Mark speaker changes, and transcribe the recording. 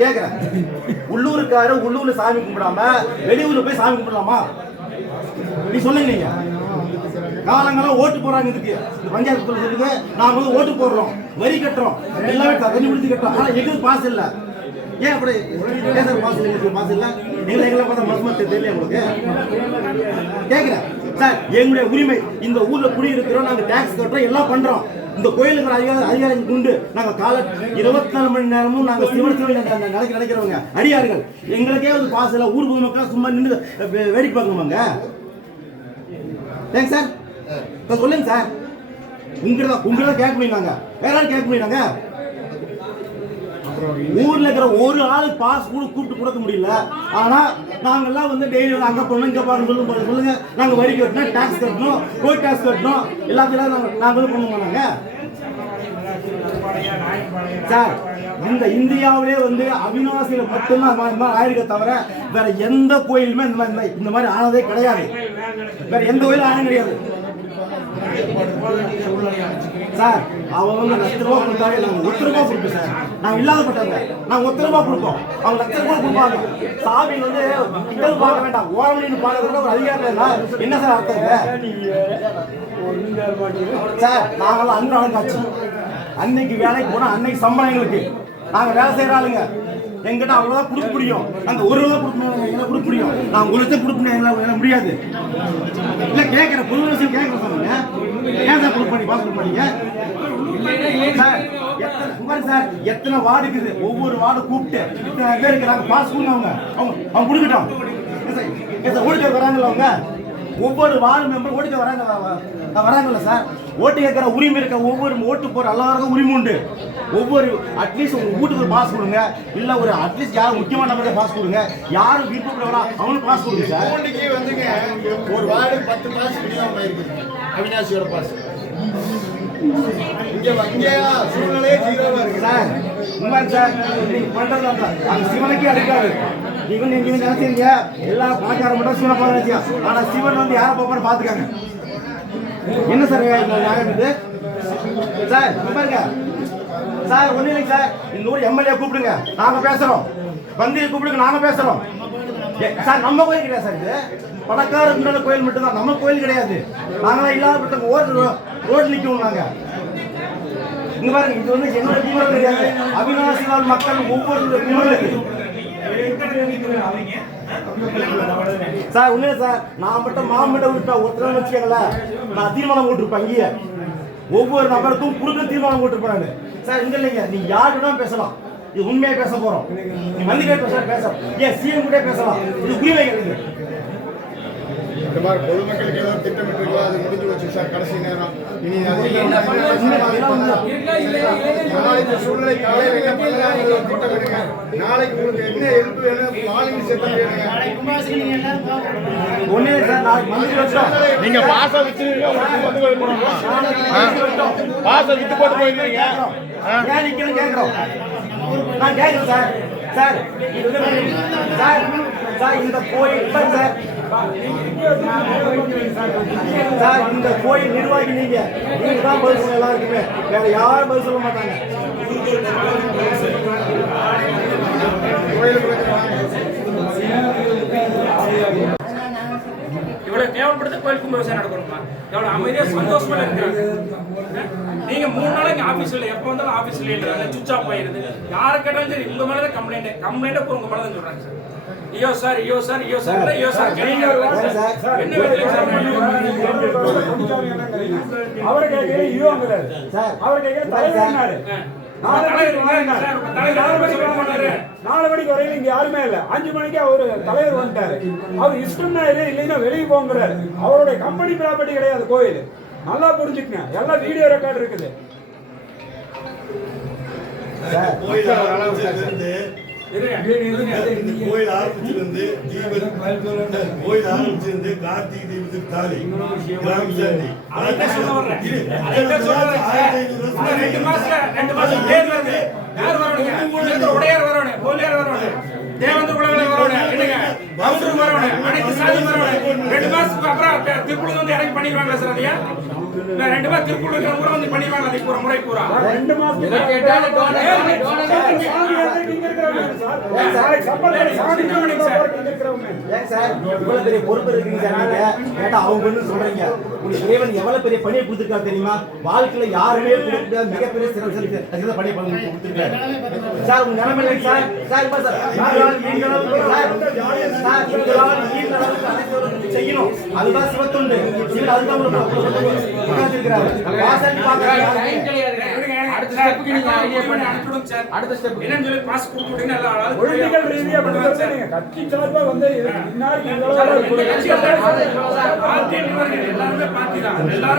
Speaker 1: கேக்குறேன். உள்ளூருக்காரு உள்ளூர்ல சாமி கும்பிடாம வெளியூர்ல போய் சாமி கும்பிடலாமா? நீ சொல்லுங்க நீங்க. காலங்காலம் ஓட்டு போறாங்க இதுக்கு. இந்த பஞ்சாயத்து இருக்கு நாம வந்து ஓட்டு போடுறோம். வரி கட்டுறோம். எல்லாமே தண்ணி முடிச்சு கட்டுறோம். ஆனா எங்களுக்கு பாஸ் இல்ல. ஏன் அப்படி? ஏன் சார் பாஸ் இல்லை? எங்களுக்கு பாஸ் இல்ல? நீங்க எங்களை பார்த்தா மசமா தெரியல உங்களுக்கு? கேக்குறேன். சார் எங்களுடைய உரிமை இந்த ஊர்ல குடியிருக்கிறோம் நாங்க டாக்ஸ் கட்டுறோம் எல்லாம் பண்றோம். இந்த கோயிலுக்கு அதிகாரம் அதிகாரம் உண்டு. நாங்க கால இருபத்தி நாலு மணி நேரமும் நாங்க சிவன் சிவன் நினைக்க நினைக்கிறவங்க அடியார்கள். எங்களுக்கே வந்து பாஸ் இல்ல. ஊர் பொதுமக்கள் சும்மா நின்று வேடிக்கை பார்க்கணுமாங்க ஏங்க சார்? சொல்லுங்க சார். உங்களை உங்களை கேட்க முடியுங்க வேற யாரும் கேட்க முடியுங்க ஊர்ல இருக்கிற ஒரு ஆள் பாஸ் கூட கூப்பிட்டு கொடுக்க முடியல. ஆனா நாங்கெல்லாம் வந்து டெய்லி அங்க போனோம் இங்க போகணும் சொல்லுங்க சொல்லுங்க. நாங்க வரி கட்டணும் டாக்ஸ் கட்டணும் ரோட் டாக்ஸ் கட்டணும். எல்லாத்தையும் நாங்க நாங்க பண்ணுவோம் நாங்க? சார் இந்த இந்தியாவிலே வந்து அவினாசியில மட்டும்தான் இந்த மாதிரி ஆயிருக்க தவிர வேற எந்த கோயிலுமே இந்த மாதிரி இந்த மாதிரி ஆனதே கிடையாது. வேற எந்த கோயிலும் ஆனது கிடையாது. சார் அவங்க லட்ச ரூபா கொடுத்தாங்க நாங்கள் ஒத்த ரூபா கொடுப்போம் சார். நாங்க இல்லாதப்பட்டவங்க. நாங்கள் ஒத்த ரூபா கொடுப்போம். அவங்க லட்ச ரூபா கொடுப்பாங்க. சாமி வந்து கிட்ட பார்க்க வேண்டாம். ஓரம் நின்று பார்க்கறதுல ஒரு அதிகாரம் என்ன சார் அர்த்தம் சார் நாங்களாம் அன்றாடம் காட்சி. அன்னைக்கு வேலைக்கு போனால் அன்னைக்கு சம்பளம் எங்களுக்கு. நாங்கள் வேலை செய்கிற ஆளுங்க. எங்கிட்ட அவ்வளோதான் கொடுக்க முடியும். அந்த ஒரு ரூபா கொடுக்க எங்களை கொடுக்க முடியும். நான் ஒரு லட்சம் கொடுக்க எங்களால் எங்களால முடியாது. இல்லை கேட்குற பொது விஷயம் கேட்கறேன் சொல்லுங்க. ஏன் சார் கொடுக்க பண்ணி பாஸ் கொடுக்க பண்ணீங்க சார் எத்தனை குமார் சார்? எத்தனை வார்டு இருக்குது? ஒவ்வொரு வார்டு கூப்பிட்டு இத்தனை பேர் இருக்கிறாங்க. பாஸ் கொடுங்க அவங்க. அவங்க கொடுக்கட்டும். சார், ஓடிக்க வராங்கல்ல அவங்க? ஒவ்வொரு வார்டு மெம்பர் ஓடிக்க வராங்க வராங்கல்ல சார். ஓட்டு கேட்கிற உரிமை இருக்க ஒவ்வொரு ஓட்டு போற எல்லாருக்கும் உரிமை உண்டு. ஒவ்வொரு அட்லீஸ்ட் உங்க வீட்டுக்கு ஒரு பாஸ் கொடுங்க. இல்ல ஒரு அட்லீஸ்ட் யார் முக்கியமான நபருக்கு பாஸ் கொடுங்க. யாரும் விருப்பப்பட வரா அவங்களுக்கு பாஸ் கொடுங்க சார்.
Speaker 2: பூண்டிக்கு வந்துங்க ஒரு வார்டு பத்து பாஸ் விநியோகம் இருக்குது அவினாசியோட பாஸ் இங்க வ- இங்க சூழ்நிலையே ஜீரோவா இருக்கு.
Speaker 1: சார் உண்மை சார். நீங்க பண்றது அந்த அந்த சிவனுக்கே அடிக்காது. நீங்க நீங்க நீங்க நினைச்சீங்க எல்லா பணக்கார மட்டும் சிவனை பார்க்க ஆனா சிவன் வந்து யாரை பார்ப்பாரு பாத்துக்காங்க என்ன சார் இது சார் பாருங்க. சார் ஒன்றும் இல்லைங்க சார். இந்த ஊர் எம்எல்ஏ கூப்பிடுங்க. நாங்கள் பேசுகிறோம் பந்தியை கூப்பிடுங்க நாங்க பேசுகிறோம் ஏ, சார் நம்ம கோயில் கிடையாது சார் இது. பணக்கார கோயில் மட்டும்தான். நம்ம கோயில் கிடையாது. நாங்களாம் இல்லாதப்பட்டவங்க ஓட்டு ரோடு நிற்கவும் நாங்கள் இங்க பாருங்க இது வந்து என்னோட கும்பல் கிடையாது. அவினாசிவால் மக்கள் ஒவ்வொரு கும்பல் சார் ஒண்ணு சார் நான் மட்டும் மாமிட்ட விட்டா ஒருத்தர் வச்சுக்கங்களேன். நான் தீர்மானம் போட்டிருப்பேன் இங்கேயே ஒவ்வொரு நபருக்கும் குறுக்க தீர்மானம் போட்டிருப்பாங்க சார் இங்க இல்லைங்க. நீ யாருன்னா பேசலாம். இது உண்மையா பேச போறோம். நீ மல்லிகை பேச பேசலாம் ஏன் சிஎம் கூட பேசலாம். இது உரிமை கிடையாது
Speaker 2: இந்த மாதிரி பொதுமக்களுக்கு ஏதோ திட்டமிட்டிருக்கோ? அது முடிஞ்சு வச்சு சார் கடைசி நேரம். இனி நாளைக்கு சூழ்நிலை காலையில் என்ன பண்ணலாம்னு ஒரு திட்டம் எடுங்க. நாளைக்கு உங்களுக்கு என்ன எதிர்ப்பு வேணும்? மாலினி செத்தம் வேணுங்க
Speaker 1: ஒண்ணே சார் நாளைக்கு மந்திரி வச்சோம்.
Speaker 3: நீங்க பாச வித்துருவீங்க உங்களுக்கு வந்து போய் போடணுமா? பாச வித்து போட்டு போயிருந்தீங்க
Speaker 1: ஏன் நிக்கணும் கேக்குறோம். நான் கேக்குறேன் சார். சார் இது வந்து சார் சார் இந்த கோயில் சார் சார் இந்த கோயில் நிர்வாகி நீங்க. நீங்க தான் பதில் சொல்ல எல்லாருக்குமே. வேற யாரும் பதில் சொல்ல மாட்டாங்க.
Speaker 4: இவ்வளவு தேவைப்படுது கோயிலுக்கு விவசாயம் நடக்கணுமா? எவ்வளவு அமைதியா சந்தோஷமா இருக்கிறாங்க. நீங்க மூணு நாளைக்கு ஆபீஸ்ல எப்ப வந்தாலும் ஆபீஸ்ல இல்ல சுவிச் ஆஃப் ஆயிருது யாரை கேட்டாலும் சரி உங்க மேலதான் கம்ப்ளைண்ட் கம்ப்ளைண்ட் உங்க மேலதான் சொல்றாங்க சார். ஐயோ சார் ஐயோ சார் ஐயோ சார் ஐயோ சார் என்ன
Speaker 5: அவரை கேட்கல இதுவாங்கிறாரு
Speaker 1: சார்
Speaker 5: அவர் கேட்கல தலைவர்னாரு நாலு மணிக்கு வரையில இங்க யாருமே இல்ல. அஞ்சு மணிக்கு அவரு தலைவர் வந்துட்டாரு. அவர் இஷ்டம்னா இரு இல்லைன்னா வெளியே போங்கிறாரு. அவருடைய கம்பெனி ப்ராப்பர்ட்டி கிடையாது கோயில். நல்லா புரிஞ்சுக்கங்க. எல்லாம் வீடியோ ரெக்கார்டு இருக்குது.
Speaker 6: கோயில் ஆரம்பிச்சிருந்து தீபம் கோயில் கார்த்திகை தீபத்துக்கு தாலி கிராம சாந்தி
Speaker 4: ரெண்டு மாசத்துல, ரெண்டு மாசம் தேர்தல் வருது. யார் உடையார் வரணும், கோலியார் வரணும், தேவேந்திர குலவேலர் வரணும், என்னங்க? கவுண்டர் வரணும், அனைத்து சாதியும் வரணும். ரெண்டு மாசத்துக்கு அப்புறம் தி- திருப்பூர்ல வந்து இறங்கி பண்ணிடுவாங்களா சார் அதையா? ரெண்டு கூட வந்து பண்ணிடுவாங்க அதை பூரா முறை பூரா
Speaker 5: ரெண்டு
Speaker 1: பொறுப்பு இருக்குங்க கேட்டா அவங்க சொல்றீங்க? உங்களுக்கு இறைவன் எவ்வளவு பெரிய பணியை கொடுத்துருக்காரு தெரியுமா? வாழ்க்கையில யாருமே கொடுக்க மிகப்பெரிய சிறந்த பணியை கொடுத்துருக்காரு. சார் உங்க நிலைமை சார்? சார் ஈன்ற அளவுக்கு அனைத்து செய்யணும் அதுதான் சிவத்துண்டு அதுதான் வாசல் பார்க்கறாங்க
Speaker 4: அடுத்த ஸ்டெப்புக்கு நீங்க ஐடியா பண்ணி சார் அடுத்த ஸ்டெப் என்னன்னு சொல்லி பாஸ் கொடுத்து எல்லா ஆளாலும்
Speaker 5: பொலிட்டிக்கல் ரீதியா கட்சி சார்பா வந்து
Speaker 4: பார்ட்டி பார்ட்டி தான் எல்லாரும்